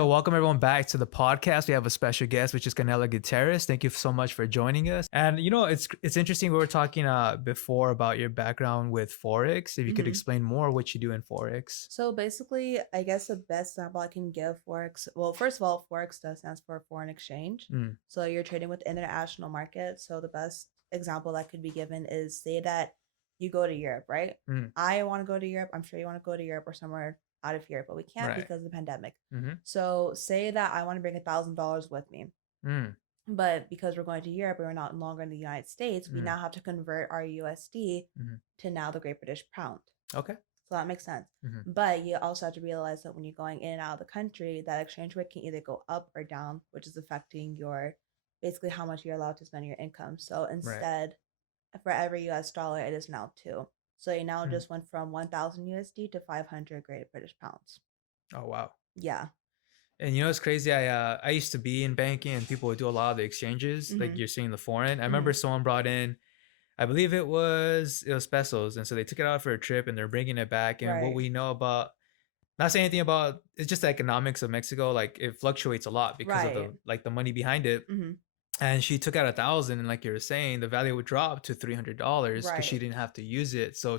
So welcome everyone back to the podcast. We have a special guest, which is Canela Gutierrez. Thank you so much for joining us. And it's interesting. We were talking before about your background with Forex. If you could hmm explain more what you do in Forex. So basically, I guess the best example I can give Forex, well, first of all, Forex does stands for foreign exchange. Mm, So you're trading with international markets. So the best example that could be given is say that you go to Europe, right? mm, I want to go to Europe. I'm sure you want to go to Europe or somewhere out of Europe, but we can't right. because of the pandemic. Mm-hmm. So say that I want to bring $1,000 with me. Mm, But because we're going to Europe, we're not longer in the United States, we mm, now have to convert our USD mm-hmm. to now the Great British Pound. Okay. So that makes sense. Mm-hmm. But you also have to realize that when you're going in and out of the country, that exchange rate can either go up or down, which is affecting your basically how much you're allowed to spend your income. So Right. instead, for every US dollar, it is now two. So you now Mm. just went from 1,000 USD to 500 Great British Pounds. Oh wow. Yeah. And it's crazy. I used to be in banking, and people would do a lot of the exchanges, like Mm-hmm. you're seeing the foreign. I remember Mm-hmm. someone brought in, I believe it was pesos, and so they took it out for a trip, and they're bringing it back. And what Right. we know about, not saying anything about, it's just the economics of Mexico. Like it fluctuates a lot because of Right. the money behind it. Mm-hmm. And she took out 1,000, and like you were saying, the value would drop to $300 because she Right. didn't have to use it. So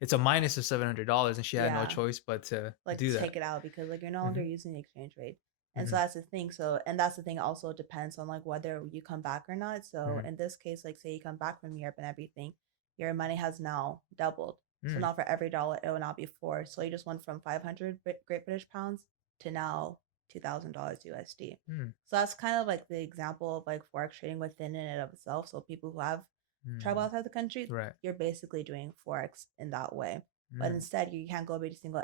it's a minus of $700, and she had no Yeah. choice but to Like do to that. take it out because like you're no longer Hmm. using the exchange rate. And so Hmm. that's the thing. So and that's the thing also depends on like whether you come back or not. So Hmm. in this case, like say you come back from Europe and everything, your money has now doubled. So Mm. now for every dollar it will now be four. So you just went from 500 Great British pounds to now $2,000 USD. Mm. So that's kind of like the example of like forex trading within and of itself. So people who have traveled Mm. outside the country, Right. you're basically doing forex in that way. But Mm. instead, you can't go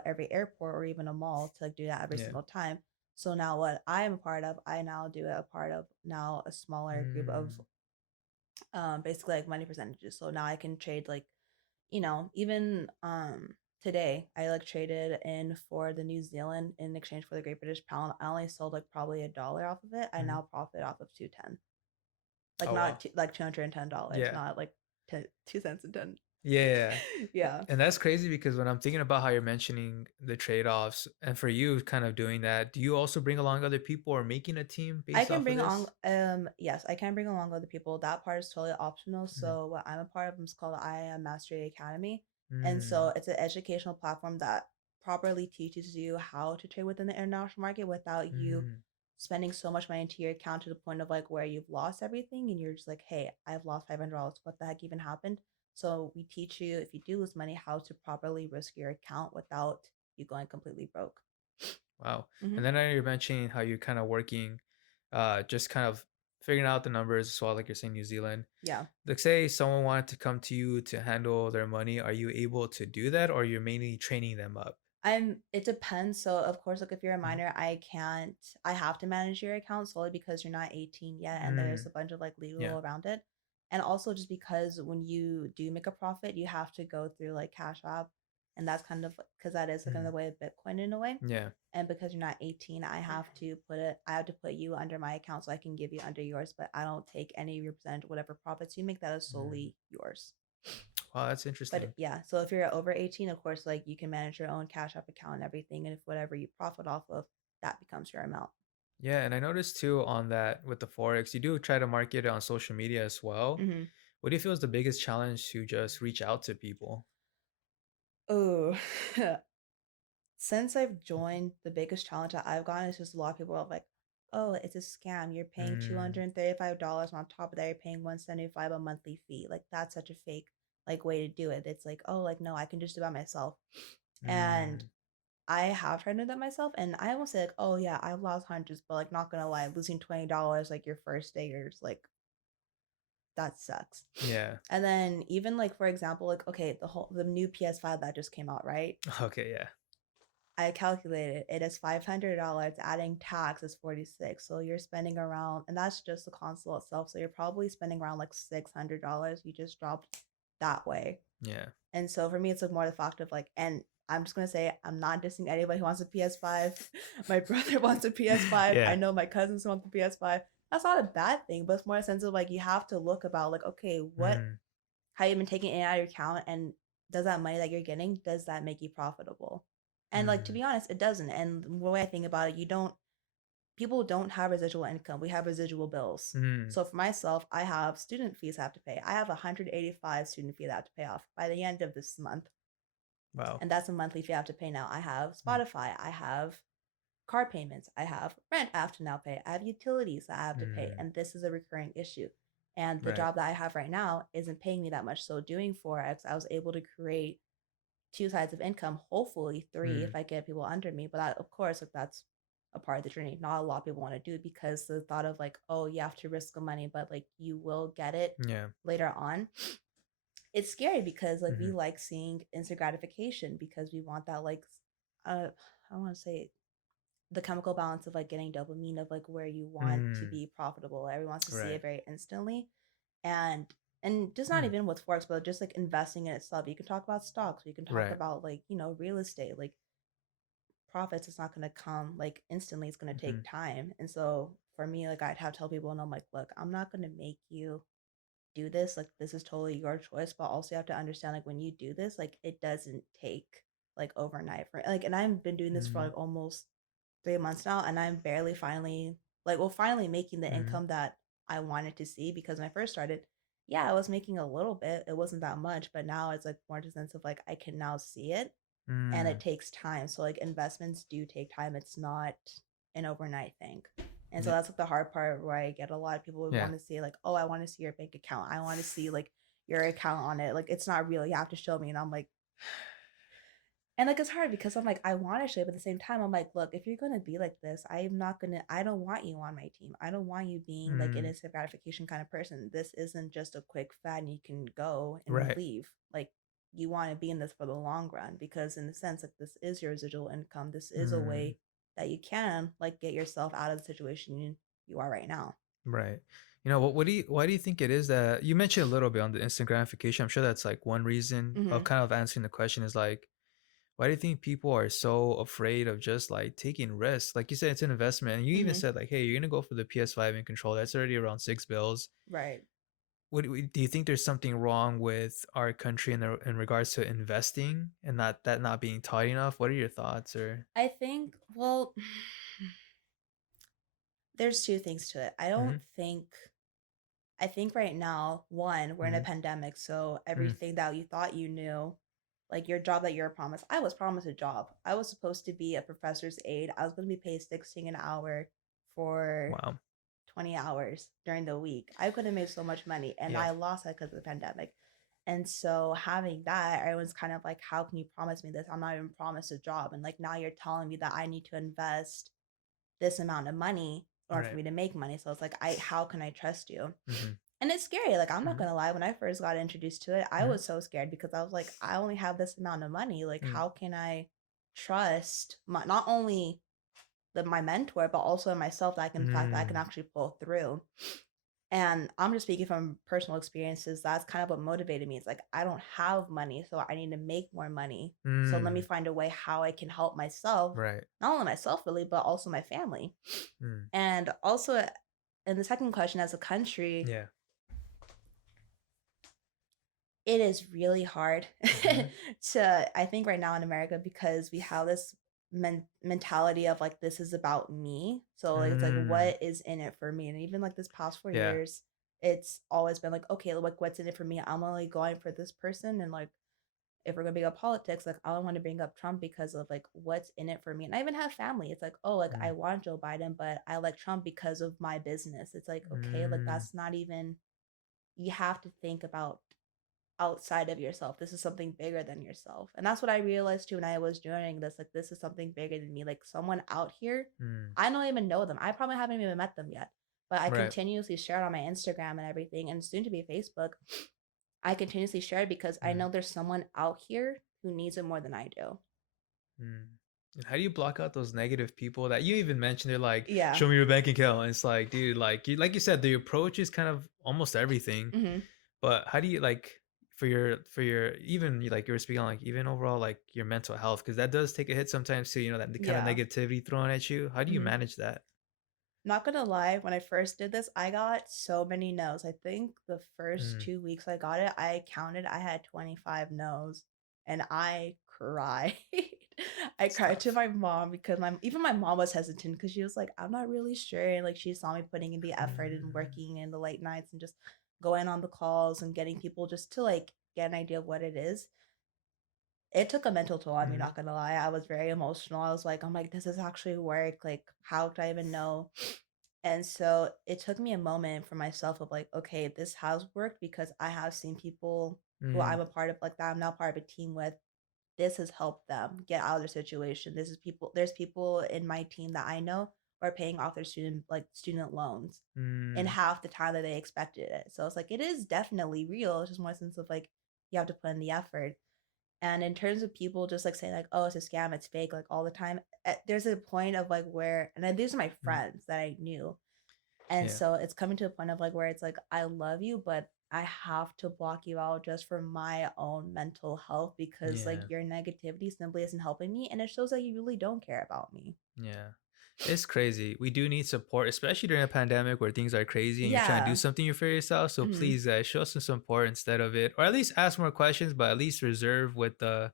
every airport or even a mall to like do that every Yeah. single time. So now, what I am a part of, I now do a part of now a smaller group of Mm. basically like money percentages. So now I can trade like even today I like traded in for the New Zealand in exchange for the Great British Pound. I only sold like probably $1 off of it. I Mm. now profit off of 210, like Oh wow. not like $210, Yeah. not like 2 cents and 10. Yeah. Yeah. And that's crazy because when I'm thinking about how you're mentioning the trade-offs, and for you kind of doing that, do you also bring along other people or making a team I based can off of bring on this? yes, I can bring along other people. That part is totally optional. Mm. So what I'm a part of is called I Am Mastery Academy. And so Mm. it's an educational platform that properly teaches you how to trade within the international market without you Mm. spending so much money into your account to the point of like where you've lost everything and you're just like, hey, I've lost $500. What the heck even happened? So we teach you if you do lose money how to properly risk your account without you going completely broke. Wow. Mm-hmm. And then I know you're mentioning how you're kind of working, just kind of figuring out the numbers as well, like you're saying New Zealand. Yeah. Like say someone wanted to come to you to handle their money, are you able to do that, or you're mainly training them up? It depends. So of course, like if you're a Mhm. minor, I have to manage your account solely because you're not 18 yet and there's Mm. a bunch of like Yeah. legal around it. And also just because when you do make a profit, you have to go through like Cash App. And that's kind of because that is like Mm. another way of Bitcoin in a way. Yeah. And because you're not 18, I have to put you under my account so I can give you under yours, but I don't take any of your percentage, whatever profits you make, that is Mm. solely yours. Wow, that's But interesting. yeah, so if you're over 18, of course, like you can manage your own Cash App account and everything. And if whatever you profit off of, that becomes your amount. Yeah, and I noticed too on that with the Forex, you do try to market it on social media as well. Hmm What do you feel is the biggest challenge to just reach out to people? Oh, since I've joined, the biggest challenge that I've gotten is just a lot of people are like, oh, it's a scam. You're paying Mm. $235. On top of that, you're paying 175 a monthly fee. Like that's such a fake like way to do it. It's like, oh, like no, I can just do it by myself. And Mm. I have tried to do that myself, and I will say like, oh yeah, I've lost hundreds, but like not gonna lie, losing $20 like your first day, you're just like that sucks. Yeah. And then even like for example, like okay, the new PS5 that just came out, right? Okay, yeah. I calculated it is $500. Adding tax is 46. So you're spending around, and that's just the console itself. So you're probably spending around like $600. You just dropped that way. Yeah. And so for me, it's like more the fact of like, and I'm just gonna say I'm not dissing anybody who wants a PS5. My brother wants a PS5. I Yeah. know my cousins want the PS5. That's not a bad thing, but it's more a sense of like you have to look about like, okay, what Mm. how you've been taking it out of your account, and does that money that you're getting does that make you profitable? And like to Mm. be honest, it doesn't. And the way I think about it, you don't people don't have residual income. We have residual bills. Mm. So for myself, I have student fees I have to pay. I have 185 student fees I have to pay off by the end of this month. Wow. And that's a monthly fee I have to pay now. I have Mm. Spotify, I have car payments, I have rent I have to now pay, I have utilities that I have to pay, Mm. and this is a recurring issue. And the Right. job that I have right now isn't paying me that much. So doing Forex, I was able to create two sides of income, hopefully three if Mm. I get people under me. But that, of course, like that's a part of the journey. Not a lot of people want to do it because the thought of like, oh, you have to risk the money, but like you will get it Yeah. later on. It's scary because like we Mhm. like seeing instant gratification because we want that like uh I want to say the chemical balance of like getting dopamine of like where you want to Mm. be profitable. Everyone wants to see Right. it very instantly. And just not Mm. even with Forex, but just like investing in itself. You can talk about stocks, we can talk Right. about like, real estate. Like profits is not gonna come like instantly, it's gonna take Mhm. time. And so for me, like I'd have to tell people and I'm like, look, I'm not gonna make you do this. Like this is totally your choice, but also you have to understand like when you do this, like it doesn't take like overnight for like and I've been doing this for Mm. like almost 3 months now and I'm barely finally finally making the Mhm. income that I wanted to see because when I first started, yeah, I was making a little bit. It wasn't that much, but now it's like more to the sense of like I can now see it and it Mm. takes time. So like investments do take time. It's not an overnight thing. And so Yeah. that's like the hard part where I get a lot of people who Yeah. want to see like, oh, I want to see your bank account. I want to see like your account on it. Like it's not real. You have to show me. And I'm like, and like it's hard because I'm like, I want to show you, but at the same time, I'm like, look, if you're gonna be like this, I don't want you on my team. I don't want you being like an Mm. instant gratification kind of person. This isn't just a quick fad and you can go and Right. leave. Like you want to be in this for the long run because in the sense like this is your residual income. This is a Mm. way that you can like get yourself out of the situation you are right now. Right. What do you why do you think it is that you mentioned a little bit on the instant gratification? I'm sure that's like one reason of Hmm. kind of answering the question is like, why do you think people are so afraid of just like taking risks? Like you said, it's an investment. And you even Hmm. said like, hey, you're gonna go for the PS5 and control. That's already around $6 bills. Right. Do you think there's something wrong with our country in regards to investing and not being taught enough? What are your thoughts or I think, well, there's two things to it. Mhm. I think right now, one, we're in a Mhm. pandemic, so Mm. everything that you thought you knew, like your job that you're promised. I was promised a job. I was supposed to be a professor's aide. I was going to be paid 16 an hour for Wow. 20 hours during the week. I could have made so much money, and Yeah. I lost that because of the pandemic. And so having that, everyone's kind of like, how can you promise me this? I'm not even promised a job. And like now you're telling me that I need to invest this amount of money in order for Right. me to make money. So it's like, how can I trust you? Mhm. And it's scary. Like, I'm not Mhm. gonna lie, when I first got introduced to it, I Mhm. was so scared because I was like, I only have this amount of money. Like, Mm. how can I trust not only my mentor, but also in myself that I can, the fact that I can Mm. actually pull through. And I'm just speaking from personal experiences. That's kind of what motivated me. It's like, I don't have money, so I need to make more money. So let me Mm. find a way how I can help myself, Right. not only myself really, but also my family. Mm. And also, and the second question, as a country, Yeah. it is really hard Mhm. to, I think, right now in America because we have this mentality of like, this is about me. So like, it's like, Mm. what is in it for me? And even like this past four Yeah. years, it's always been like, okay, like, what's in it for me? I'm only going for this person. And like, if we're gonna bring up politics, like I don't want to bring up Trump because of like what's in it for me. And I even have family. It's like, oh, like I Mm. want Joe Biden, but I like Trump because of my business. It's like, okay, like Mm. that's not even, you have to think about outside of yourself. This is something bigger than yourself. And that's what I realized too when I was joining this. Like this is something bigger than me. Like someone out here, Mm. I don't even know them. I probably haven't even met them yet. But I Right. continuously share it on my Instagram and everything, and soon to be Facebook. I continuously share it because I Mm. know there's someone out here who needs it more than I do. Mm. And how do you block out those negative people that you even mentioned? They're like, Yeah. "Show me your bank account." And it's like, dude, like you said, the approach is kind of almost everything. Hmm. But how do you like for your even like you were speaking on like even overall like your mental health because that does take a hit sometimes too. That the kind of Yeah. negativity thrown at you. How do you Hmm. manage that? Not gonna lie, when I first did this, I got so many no's. I think the first Mm. 2 weeks I got it, I counted, I had 25 no's and I cried. I cried to Stuff. my mom because my mom was hesitant because she was like, I'm not really sure. And like she saw me putting in the effort and Mm, working in the late nights and just going on the calls and getting people just to like get an idea of what it is. It took a mental toll on me, mm, not gonna lie. I was very emotional. I was like, I'm like, does this actually work? Like, how could I even know? And so it took me a moment for myself of like, okay, this has worked because I have seen people who mm, I'm a part of, like that I'm now part of a team with. This has helped them get out of their situation. There's people in my team that I know who are paying off their student loans in mm, half the time that they expected it. So it's like it is definitely real. It's just more sense of like you have to put in the effort. And in terms of people just like saying like, oh, it's a scam, it's fake, like all the time, there's a point of like where, and then these are my mm. friends that I knew. And Yeah, so it's coming to a point of like where it's like, I love you, but I have to block you out just for my own mental health because like yeah, your negativity simply isn't helping me. And it shows that you really don't care about me. yeah. It's crazy. We do need support, especially during a pandemic where things are crazy and you're trying to do Yeah. something for yourself. So Hmm. please, guys, show some support instead of it, or at least ask more questions, but at least reserve with the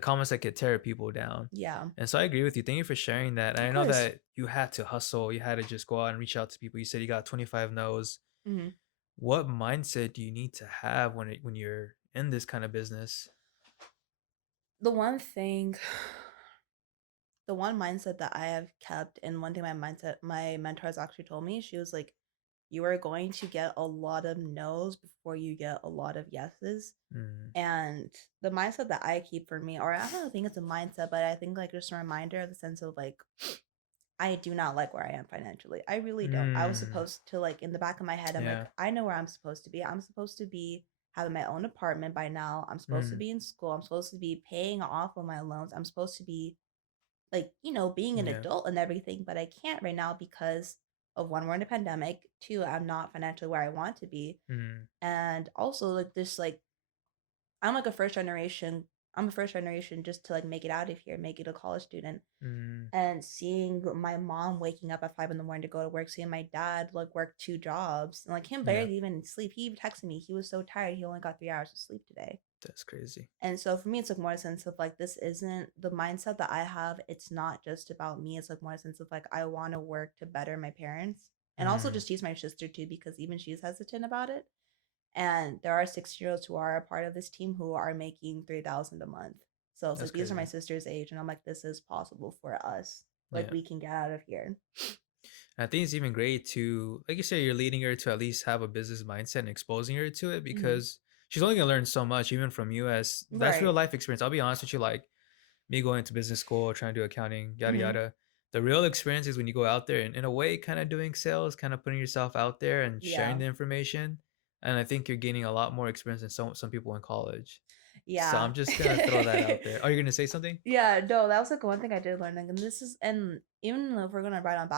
comments that could tear people down. Yeah. And so I agree with you. Thank you for sharing that. And Of I know course. that you had to hustle. You had to just go out and reach out to people. You said you got 25 no's. Hmm. What mindset do you need to have when you're in this kind of business? The one thing the one mindset that I have kept, and one thing my mentor has actually told me, she was like, you are going to get a lot of no's before you get a lot of yeses. Mm, And the mindset that I keep for me, or I don't think it's a mindset, but I think like just a reminder of the sense of like, I do not like where I am financially. I really don't. I was mm, supposed to like in the back of my head, I'm like, yeah. I know where I'm supposed to be. I'm supposed to be having my own apartment by now. I'm supposed to Mm, be in school. I'm supposed to be paying off of my loans. I'm supposed to be like, being an yeah. adult and everything, but I can't right now because of one, we're in a pandemic. Two, I'm not financially where I want to be. Mm, And also like this like I'm like a first generation I'm a first generation just to like make it out of here, make it a college student. mm, And seeing my mom waking up at 5 in the morning to go to work, seeing my dad like work two jobs and like him yeah. barely even sleep. He even texted me. He was so tired he only got 3 hours of sleep today. That's crazy. And so for me, it's like more a sense of like this isn't the mindset that I have. It's not just about me. It's like more a sense of like I want to work to better my parents and also Mm, just teach my sister too because even she's hesitant about it. And there are 6 year olds who are a part of this team who are making 3,000 a month. So it's that's like these are my crazy. sister's age, and I'm like, this is possible for us. Like Yeah. we can get out of here. I think it's even great to, like you said, you're leading her to at least have a business mindset and exposing her to it Hmm. because she's only gonna learn so much, even from you, as that's real Right. life experience. I'll be honest with you, like me going to business school, trying to do accounting, yada Hmm. yada. The real experience is when you go out there and in a way kind of doing sales, kind of putting yourself out there and sharing Yeah. the information. And I think you're gaining a lot more experience than some people in college. So Yeah. I'm just gonna throw that out there. Are you gonna say something? Yeah, no, that was like one thing I did learn. Like, and this is, and even if we're gonna ride on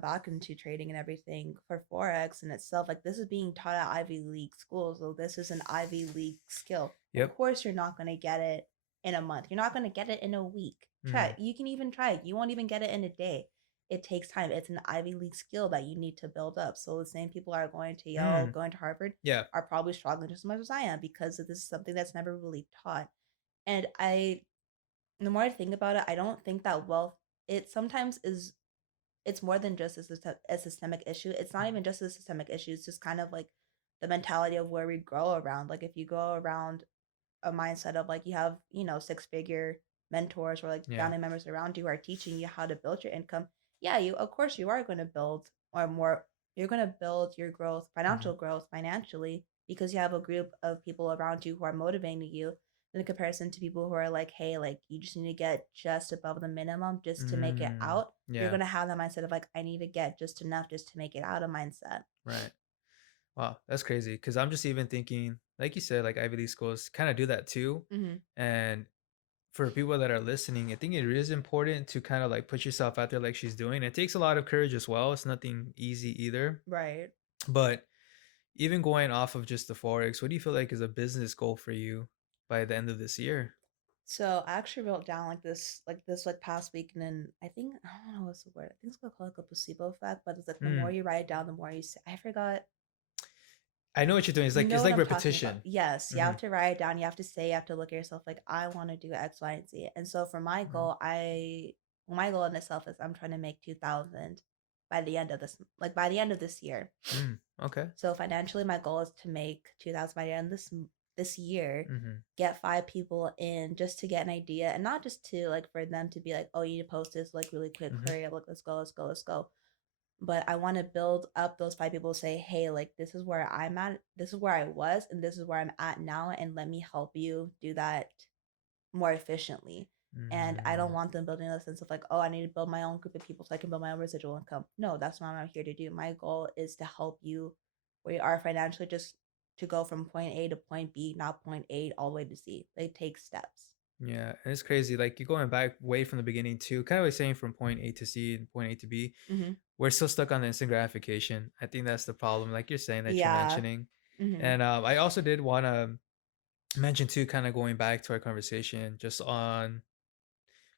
back into trading and everything for Forex in itself, like this is being taught at Ivy League schools. So this is an Ivy League skill. Of Yep. course, you're not gonna get it in a month. You're not gonna get it in a week. Try Mm. it. You can even try it. You won't even get it in a day. It takes time. It's an Ivy League skill that you need to build up. So the same people are going to Yale, Mm. going to Harvard, Yeah. are probably struggling just as much as I am because this is something that's never really taught. And the more I think about it, I don't think that wealth it sometimes is it's more than just a systemic issue. It's not even just a systemic issue. It's just kind of like the mentality of where we grow around. Like if you go around a mindset of like you have, 6 figure mentors or like Yeah. family members around you who are teaching you how to build your income, yeah, you of course you are going to build or more you're going to build your Mhm. financial growth financially because you have a group of people around you who are motivating you in comparison to people who are like, hey, like you just need to get just above the minimum just to make it Mm. out. You're Yeah. going to have that mindset of like, I need to get just enough just to make it out of mindset. Right. Wow, that's crazy. Because I'm just even thinking, like you said, like Ivy League schools kind of do that too. Hmm. And for people that are listening, I think it is important to kind of like put yourself out there like she's doing. It takes a lot of courage as well. It's nothing easy either. Right. But even going off of just the Forex, what do you feel like is a business goal for you by the end of this year? So I actually wrote down like past week, and then I don't know what's the word. I think it's called like a placebo effect, but it's like the more Mm, you write it down, the more you say. I forgot. I know what you're doing. You know It's what like I'm talking about. repetition. Yes, you Hmm. have to write it down. You have to say, you have to look at yourself like, I want to do X, Y, and Z. And so for my Hmm. goal, my goal in itself is I'm trying to make 2,000 by the end of by the end of this year. Mm, okay. So financially, my goal is to make 2,000 by the end of this year. Hmm. Get 5 people in just to get an idea, and not just to like for them to be like, oh, you need to post this like really quick, Hmm. hurry up, like let's go, let's go, let's go. But I want to build up those 5 people, say, hey, like this is where I'm at, this is where I was, and this is where I'm at now, and let me help you do that more efficiently. And I don't Mm, want them building a sense of like, oh, I need to build my own group of people so I can build my own residual income. No, that's not what I'm here to do. My goal is to help you where you are financially, just to go from point A to point B, not point A all the way to Z. They take steps. yeah, and it's crazy. Like you're going back way from the beginning too, kind of like saying from point A to C and point A to B. Mm-hmm. We're still stuck on the instant gratification. I think that's the problem, like you're saying that you're Yeah. mentioning. Mm-hmm. And I also did want to mention too, kind of going back to our conversation, just on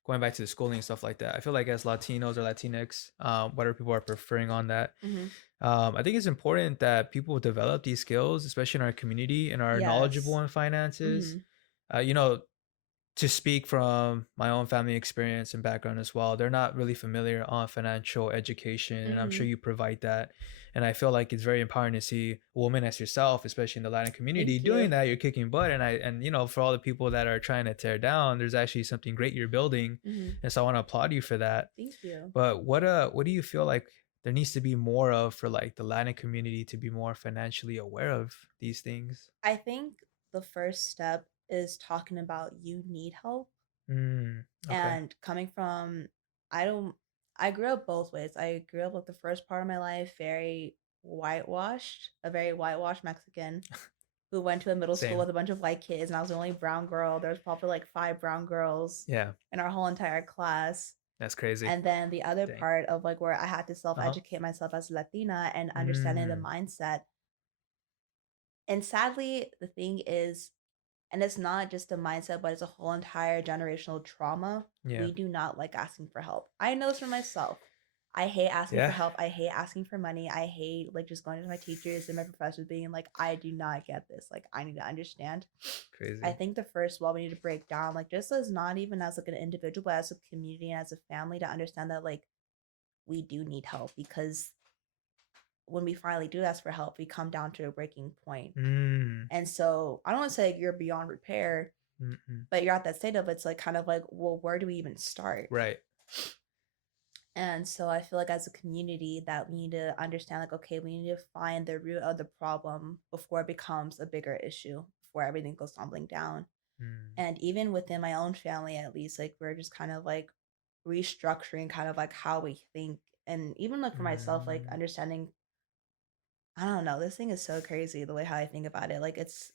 going back to the schooling and stuff like that. I feel like as Latinos or Latinx, whatever people are preferring on that, Mm-hmm. I think it's important that people develop these skills, especially in our community and are knowledgeable Yes. in finances. Mm-hmm. You know, to speak from my own family experience and background as well, they're not really familiar on financial education, and I'm Mm-hmm. sure you provide that. And I feel like it's very empowering to see a woman as yourself, especially in the Latin community, Thank doing you. that. You're kicking butt, and for all the people that are trying to tear down, there's actually something great you're building, Mm-hmm. and so I want to applaud you for that. Thank you. But what do you feel like there needs to be more of for like the Latin community to be more financially aware of these things? I think the first step is talking about you need help. Mm, okay. And coming from, I don't, I grew up both ways. I grew up like the first part of my life very whitewashed, a very whitewashed Mexican who went to a middle school Same. with a bunch of white kids, and I was the only brown girl. There was probably like 5 brown girls Yeah, in our whole entire class. that's crazy. And then the other Dang. part of like where I had to self Uh-huh. educate myself as a Latina and understanding the Mm, mindset. And sadly, the thing is, and it's not just a mindset, but it's a whole entire generational trauma. yeah. We do not like asking for help. I know this for myself. I hate asking for Yeah. help. I hate asking for money. I hate like just going to my teachers and my professors being like, I do not get this. Like, I need to understand. I Crazy. think the first wall we need to break down, like just as not even as like an individual, but as a community and as a family, to understand that like we do need help, because when we finally do ask for help, we come down to a breaking point. Mm, And so I don't want to say you're beyond repair, mm-mm. but you're at that state of it's like kind of like, well, where do we even start? Right. And so I feel like as a community that we need to understand like, okay, we need to find the root of the problem before it becomes a bigger issue, before everything goes tumbling down. Mm, And even within my own family, at least, like we're just kind of like restructuring kind of like how we think. And even like for myself, like mm, understanding, I don't know, this thing is so crazy the way how I think about it. Like it's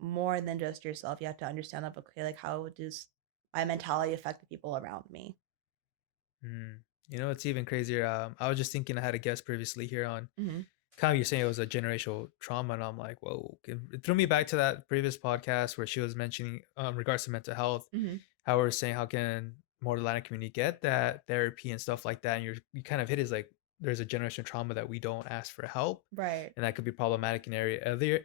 more than just yourself. You have to understand that, okay, like how does my mentality affect the people around me? mm. It's even crazier. I was just thinking I had a guest previously here on Mm-hmm. kind of you're saying it was a generational trauma, and I'm like, whoa. It threw me back to that previous podcast where she was mentioning regards to mental health, Mm-hmm. how we are saying how can more Latin community get that therapy and stuff like that, and you kind of hit is like there's a generational trauma that we don't ask for help, Right. and that could be problematic in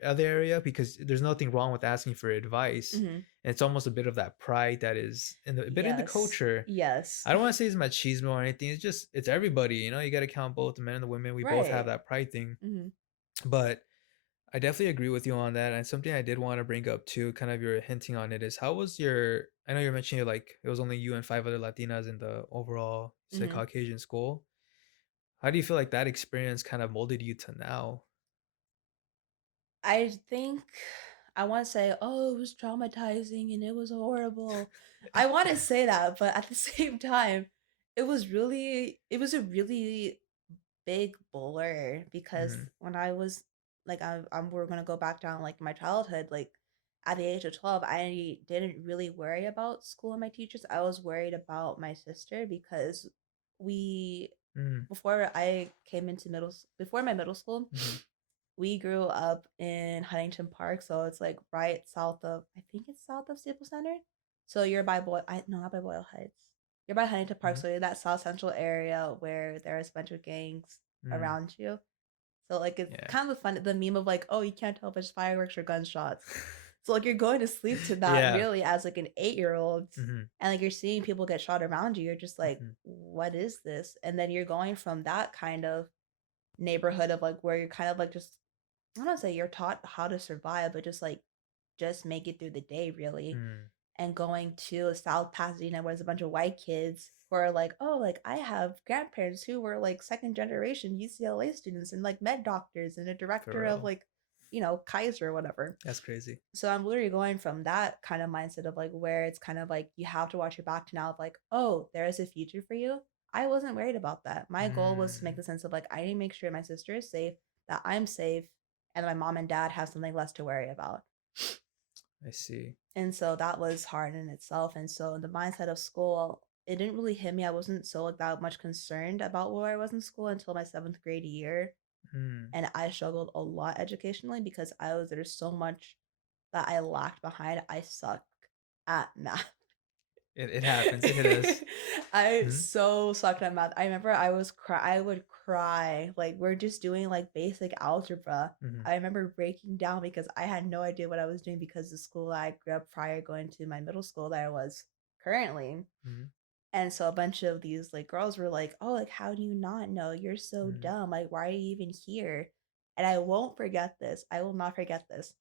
other area because there's nothing wrong with asking for advice, Mm-hmm. and it's almost a bit of that pride that is a bit in the Yes. culture. Yes. I don't want to say it's machismo or anything. It's just it's everybody. You got to count both the men and the women. We both have Right. that pride thing, Mm-hmm. but I definitely agree with you on that. And something I did want to bring up too, kind of you're hinting on it, is how was your? I know you're mentioning like it was only you and five other Latinas in the overall say Mm-hmm. Caucasian school. How do you feel like that experience kind of molded you to now? I think I want to say, oh, it was traumatizing and it was horrible. I want to say that, but at the same time, it was a really big blur, because Mm-hmm. when I was like, we're gonna go back down like my childhood, like at the age of 12, I didn't really worry about school and my teachers. I was worried about my sister, because we Mm-hmm. before I came into before my middle school, Mm-hmm. we grew up in Huntington Park, so it's like right south of, I think it's south of Staples Center. So you're by no, not by Boyle Heights. You're by Huntington Park, Mm-hmm. so you're that South Central area where there's a bunch of gangs Mm-hmm. around you. So like it's Yeah. kind of fun the meme of like, oh, you can't tell if it's fireworks or gunshots. So like you're going to sleep to that Yeah. really as like an 8-year-old Mhm. and like you're seeing people get shot around you. You're just like, Mhm. what is this? And then you're going from that kind of neighborhood of like where you're kind of like just I don't wanna say you're taught how to survive, but just make it through the day really. Mm. And going to South Pasadena where there's a bunch of white kids who are like, oh, like I have grandparents who were like second generation UCLA students and like med doctors and a For director of real. like, Kaiser or whatever. That's crazy. So I'm literally going from that kind of mindset of like where it's kind of like you have to watch your back to now of like, oh, there is a future for you. I wasn't worried about that. My goal was to make Mm. the sense of like I need to make sure my sister is safe, that I'm safe, and my mom and dad have something less to worry about. I see. And so that was hard in itself. And so the mindset of school, it didn't really hit me. I wasn't so like that much concerned about where I was in school until my seventh grade year. Mm. And I struggled a lot educationally because there's so much that I lacked behind. I suck at math. It happens. It hit us. I Mhm. so sucked at math. I remember I would cry. Like we're just doing like basic algebra. Mhm. I remember breaking down because I had no idea what I was doing because the school I grew up prior going to my middle school that I was currently. Mhm. And so a bunch of these like girls were like, "Oh, like how do you not know? You're so Mhm. dumb. Like why are you even here?" And I won't forget this. I will not forget this.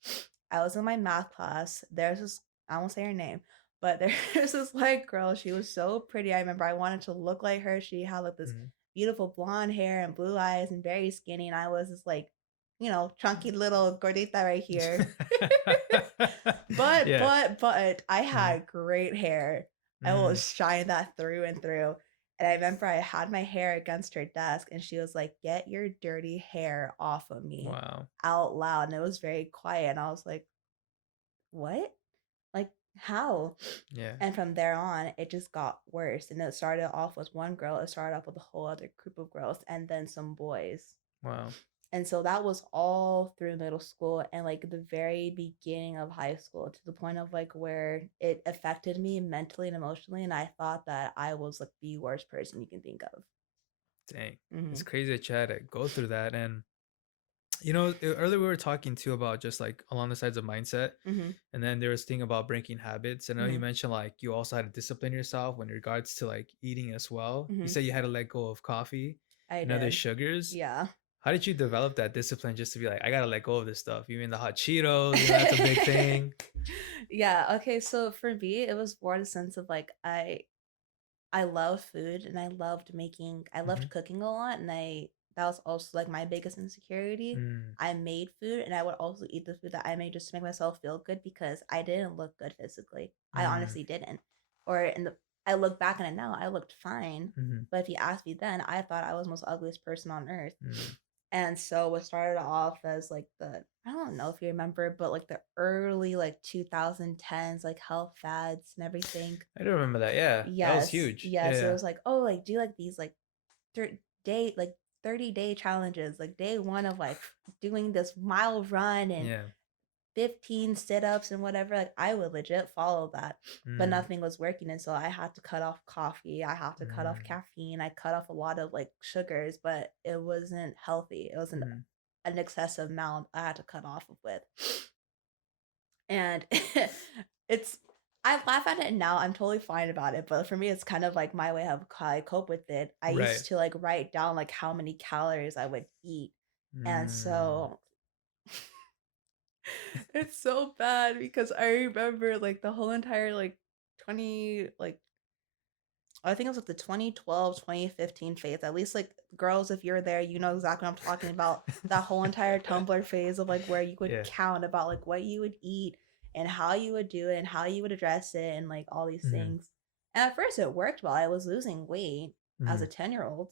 I was in my math class. There's this I won't say her name, but there's this like girl. She was so pretty. I remember I wanted to look like her. She had like this Mhm. beautiful blonde hair and blue eyes and very skinny. And I was this like, chunky little gordita right here. But Yeah. but but I Mhm. had great hair. I will Mm. shine that through and through. And I remember I had my hair against her desk and she was like, "Get your dirty hair off of me," Wow. out loud. And it was very quiet. And I was like, "What? Like how?" Yeah. And from there on, it just got worse. And it started off with one girl, it started off with a whole other group of girls and then some boys. Wow. And so that was all through middle school and like the very beginning of high school to the point of like where it affected me mentally and emotionally. And I thought that I was like the worst person you can think of. Dang. It's Hmm. crazy that you had to go through that. And earlier we were talking too about just like along the sides of mindset. Hmm. And then there was thing about breaking habits. I know you Hmm. mentioned like you also had to discipline yourself when regards to like eating as well. You Hmm. said you had to let go of coffee I and other did. sugars. Yeah. How did you develop that discipline just to be like, I gotta let go of this stuff? You mean the hot Cheetos? That's a big thing. Yeah. Okay. So for me, it was more the sense of like, I love food and I Hmm. loved cooking a lot and that was also like my biggest insecurity. Mm. I made food and I would also eat the food that I made just to make myself feel good because I didn't look good physically. I Mm. honestly didn't. Or in the I look back on it now, I looked fine. Hmm. But if you asked me then, I thought I was the most ugliest person on earth. Mm. And so what started off as like I don't know if you remember, but like the early like 2010s, like health fads and everything. I do remember that. Yeah, that was Yes, huge. yes. It Yeah, was like, oh, like do like these like day like 30-day challenges. Like day one of like doing this mile run and yeah, 15 sit-ups and whatever. Like I would legit follow that. But mm, nothing was working. And so I had to cut off coffee. I have to cut off mm, caffeine. I cut off a lot of like sugars, but it wasn't healthy. It wasn't mm. an excessive amount I had to cut off of with. And it's I laugh at it now. I'm totally fine about it, but for me, it's kind of like my way of how I cope with it. I Right. used to like write down like how many calories I would eat, and Mm. so it's so bad because I remember like the whole entire like 20 like I think it was like the 2012, 2015 phase. At least like girls, if you're there, you know exactly what I'm talking about. That whole entire Tumblr phase of like where you would Yeah. count about like what you would eat and how you would do it and how you would address it and like all these Mhm. things. And at first it worked well. I was losing weight as a Mhm. 10-year-old.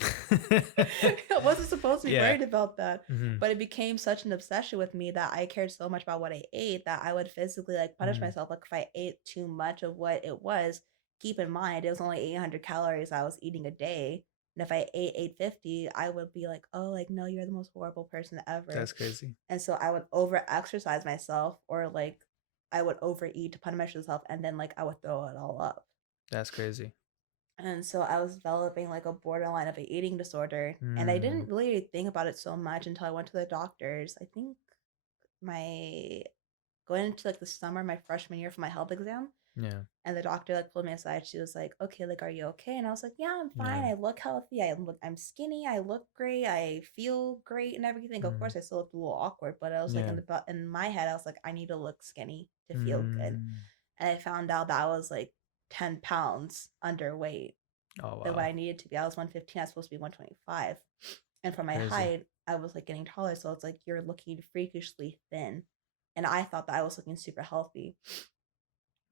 I wasn't supposed to be Yeah. worried about that. Mhm. But it became such an obsession with me that I cared so much about what I ate that I would physically like punish Mhm. myself. Like if I ate too much of what it was, keep in mind it was only 800 calories I was eating a day. And if I ate 850, I would be like, oh, like, no, you're the most horrible person ever. That's crazy. And so I would over exercise myself or like I would overeat to punish myself and then like I would throw it all up. That's crazy. And so I was developing like a borderline of an eating disorder. And I Mm. didn't really think about it so much until I went to the doctors. I think my going into like the summer, my freshman year for my health exam. Yeah. And the doctor like pulled me aside. She was like, "Okay, like, are you okay?" And I was like, "Yeah, I'm fine. Yeah. I look healthy. I'm skinny. I look great. I feel great and everything." Of Mm. course, I still looked a little awkward, but I was like Yeah. in my head, I was like, I need to look skinny to feel good. Mm. And I found out that I was like 10 pounds underweight Oh than what wow. I needed to be. I was 115. I was supposed to be 125, and for my Crazy. height, I was like getting taller. So it's like you're looking freakishly thin, and I thought that I was looking super healthy.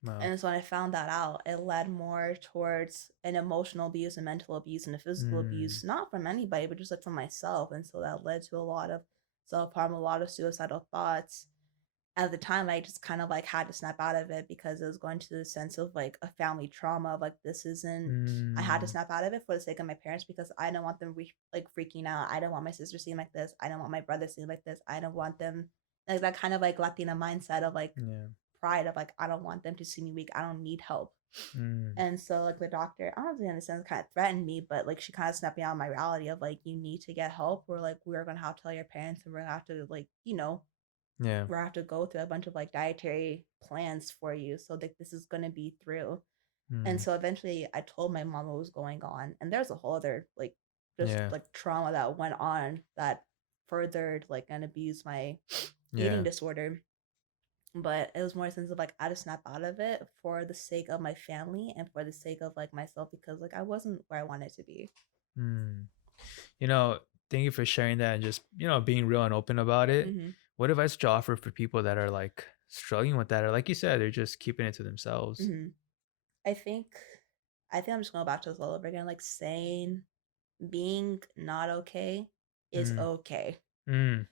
Wow. And so when I found that out, it led more towards an emotional abuse and mental abuse and a physical Mm. abuse, not from anybody, but just like from myself. And so that led to a lot of self harm, a lot of suicidal thoughts. At the time, I just kind of like had to snap out of it because it was going to the sense of like a family trauma of like, this isn't, I had to Mm. snap out of it for the sake of my parents because I don't want them like freaking out. I don't want my sister seeing like this. I don't want my brother seeing like this. I don't want them like that kind of like Latina mindset of like Yeah. pride of like I don't want them to see me weak. I don't need help. Mm. And so like the doctor, I don't know in a sense kind of threatened me, but like she kind of snapped me out of my reality of like you need to get help or like we're gonna have to tell your parents and we're gonna have to like, Yeah. we're gonna have to go through a bunch of like dietary plans for you. So like this is gonna be through. And Mm. so eventually I told my mom what was going on. And there's a whole other like just Yeah. like trauma that went on that furthered like and abused my eating Yeah. disorder, but it was more a sense of like I had to snap out of it for the sake of my family and for the sake of like myself because like I wasn't where I wanted to be. Mm. You know, thank you for sharing that and just, being real and open about it. Hmm. What advice would you offer for people that are like struggling with that? Or like you said, they're just keeping it to themselves. Hmm. I think I'm just going back to this all over again. Like saying being not okay is Mm. okay. Mm.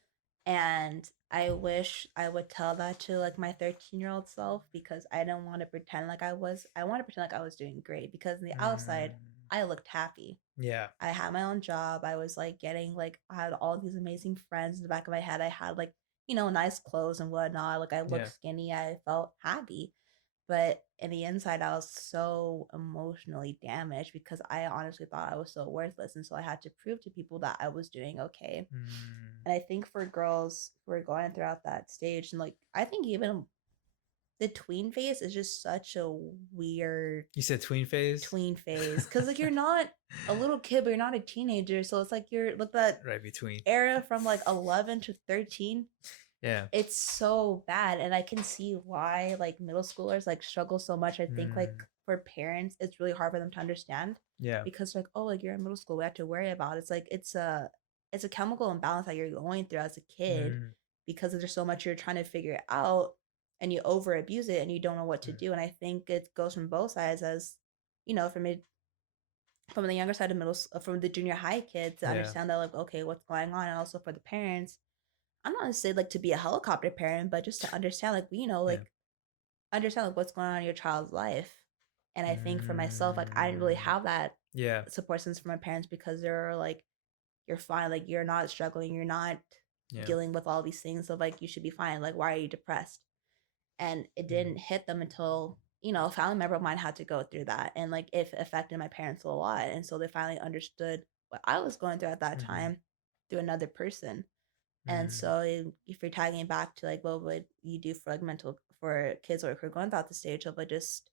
And I wish I would tell that to like my 13-year-old self because I don't want to pretend like I want to pretend like I was doing great because on the outside Mm. I looked happy. Yeah. I had my own job. I was like getting like I had all these amazing friends in the back of my head. I had like, nice clothes and whatnot. Like I looked Yeah. skinny. I felt happy. But in the inside I was so emotionally damaged because I honestly thought I was so worthless. And so I had to prove to people that I was doing okay. Mm. And I think for girls who are going throughout that stage and like I think even the tween phase is just such a weird You said tween phase? tween phase because like you're not a little kid but you're not a teenager, so it's like you're like that Right between. era from like 11 to 13. Yeah. It's so bad and I can see why like middle schoolers like struggle so much. I think like Mm. for parents it's really hard for them to understand Yeah. because like, oh, like you're in middle school, we have to worry about it's like it's a chemical imbalance that you're going through as a kid Mm. because there's so much you're trying to figure out and you over abuse it and you don't know what to Mm. do. And I think it goes from both sides as from the younger side of from the junior high kids to Yeah. understand that like okay what's going on, and also for the parents. I'm not gonna say like to be a helicopter parent, but just to understand like Yeah. like understand like what's going on in your child's life. And I think for myself like I didn't really Mm. have that Yeah. support system from my parents because they're like you're fine, like you're not struggling, you're not Yeah. dealing with all these things, so like you should be fine, like why are you depressed? And it Mm. didn't hit them until a family member of mine had to go through that, and like it affected my parents a lot, and so they finally understood what I was going through at that Mhm. time through another person. And Mm. so if you're tagging back to like what would you do for like mental for kids or who are going through the stage of like just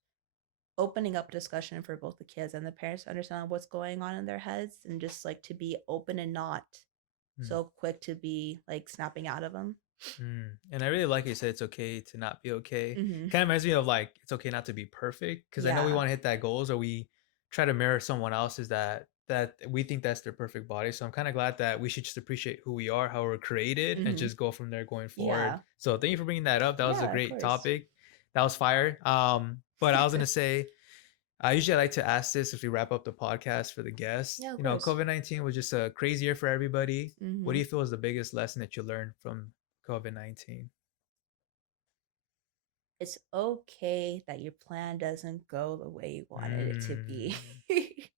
opening up discussion for both the kids and the parents to understand what's going on in their heads and just like to be open and not Mm. so quick to be like snapping out of them. Mm. And I really like you said it's okay to not be okay. Mm-hmm. Kind of reminds me of like it's okay not to be perfect because I know we Yeah. want to hit that goals or we try to mirror someone else's that we think that's their perfect body. So I'm kind of glad that we should just appreciate who we are, how we're created, and Mm-hmm. just go from there going forward. Yeah. So thank you for bringing that up. That was a Yeah, of great course. topic. That was fire. But I was gonna say I usually like to ask this if we wrap up the podcast for the guests. Yeah, of course. COVID-19 was just a crazy year for everybody. What do Mm-hmm. you feel is the biggest lesson that you learned from COVID-19? It's okay that your plan doesn't go the way you wanted it to be. Mm.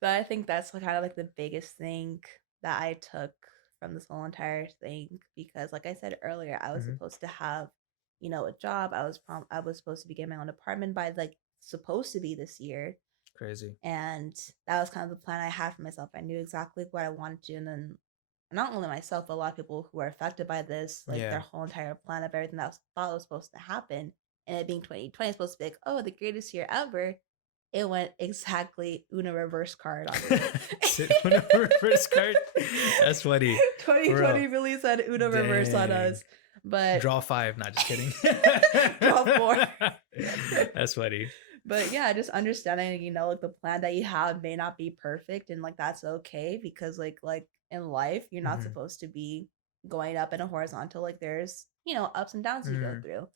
But I think that's kind of like the biggest thing that I took from this whole entire thing because, like I said earlier, I was Mhm. supposed to have, a job. I was supposed to be getting my own apartment by like supposed to be this year, Crazy. And that was kind of the plan I had for myself. I knew exactly what I wanted to do, and then not only myself, but a lot of people who are affected by this, like their Yeah. whole entire plan of everything that was thought was supposed to happen, and it being 2020 is supposed to be like, oh, the greatest year ever. It went exactly Una reverse card on me. Sit on a reverse card. That's funny. For 2020 real. really said Una reverse on Dang. us, but Draw 5. Not just kidding. draw four. That's funny. But yeah, just understanding, like the plan that you have may not be perfect, and like that's okay because like in life, you're not Mhm. supposed to be going up in a horizontal. Like there's, ups and downs you go Mm. through.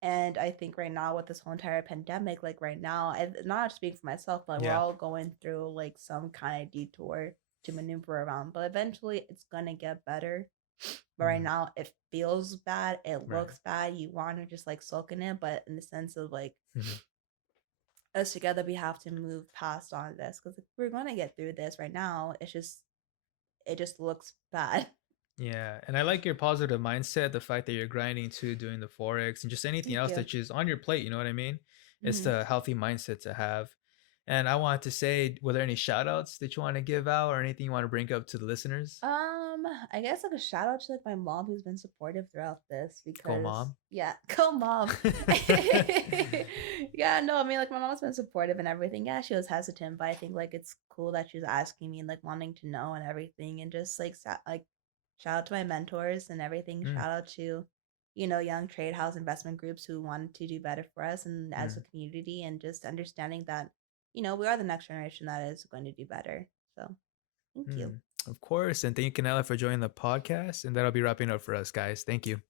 And I think right now with this whole entire pandemic, like right now, and not speaking for myself, but we're Yeah. all going through like some kind of detour to maneuver around. But eventually it's gonna get better. But right Mhm. now it feels bad, it Right. looks bad, you wanna just like soak in it, but in the sense of like Mhm. us together we have to move past on this because we're gonna get through this right now. It just looks bad. Yeah, and I like your positive mindset, the fact that you're grinding too, doing the Forex and just anything Thank else you. that is on your plate, you know what I mean? It's Mhm. the healthy mindset to have. And I wanted to say, were there any shout outs that you want to give out or anything you want to bring up to the listeners? I guess like a shout out to like my mom who's been supportive throughout this Go because mom. yeah, go mom. Yeah, no, I mean like my mom's been supportive and everything. Yeah, she was hesitant, but I think like it's cool that she's asking me and like wanting to know and everything and just like like shout out to my mentors and everything. Mm, Shout out to young trade house investment groups who wanted to do better for us and as a mm, community and just understanding that we are the next generation that is going to do better. So, thank you. mm. Of course. And thank you, Canela, for joining the podcast. And that'll be wrapping up for us, guys. Thank you.